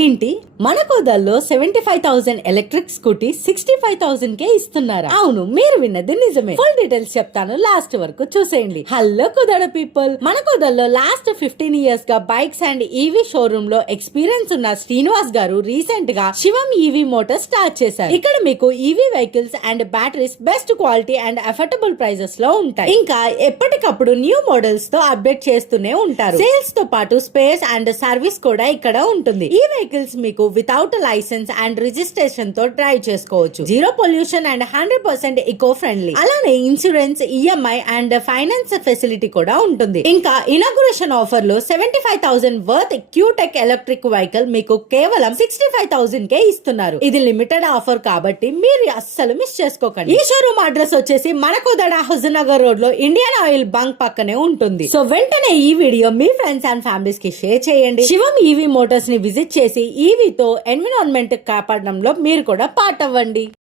ఏంటి మన కోదల్లో 75,000 electric scooty 65,000 కే ఇస్తున్నారు. అవును, మీరు విన్నది నిజమే. ఫుల్ డీటెయిల్స్ చెప్తాను, లాస్ట్ వరకు చూసేయండి. హలో కుదడ పీపుల్, మన కోదల్లో లాస్ట్ 15 ఇయర్స్ గా బైక్స్ అండ్ ఈవీ షోరూమ్ లో ఎక్స్పీరియన్స్ ఉన్న శ్రీనివాస్ గారు రీసెంట్ గా శివం ఈవీ మోటార్ స్టార్ట్ చేశారు. ఇక్కడ మీకు EV vehicles and batteries best quality and affordable prices లో ఉంటాయి. ఇంకా ఎప్పటికప్పుడు న్యూ మోడల్స్ తో అప్డేట్ చేస్తూనే ఉంటారు. సేల్స్ తో పాటు స్పేస్ అండ్ సర్వీస్ కూడా ఇక్కడ ఉంటుంది. ఈ వెహికల్స్ మీకు వితౌట్ లైసెన్స్ అండ్ రిజిస్ట్రేషన్ తో డ్రైవ్ చేసుకోవచ్చు. 0 పొల్యూషన్ అండ్ 100% ఈకో ఫ్రెండ్లీ. అలానే insurance, EMI and finance facility కూడా ఉంటుంది. ఇంకా ఇనాగ్రేషన్ ఆఫర్ లో 75,000 వర్త్ క్యూటెక్ ఎలక్ట్రిక్ వెహికల్ మీకు కేవలం 65,000 కే ఇస్తున్నారు. ఇది లిమిటెడ్ ఆఫర్ కాబట్టి మీరు అస్సలు మిస్ చేసుకోకండి. ఈ షోరూమ్ అడ్రస్ వచ్చేసి మన కోదడ హుజూర్నగర్ రోడ్ లో ఇండియన్ ఆయిల్ బంక్ పక్కనే ఉంటుంది. సో వెంటనే ఈ video me friends and families కి షేర్ చేయండి. శివం ఈవీ మోటార్స్ ని విజిట్ చేసి ఈవీతో ఎన్విరాన్మెంట్ కాపాడడంలో మీరు కూడా పార్ట్ అవ్వండి.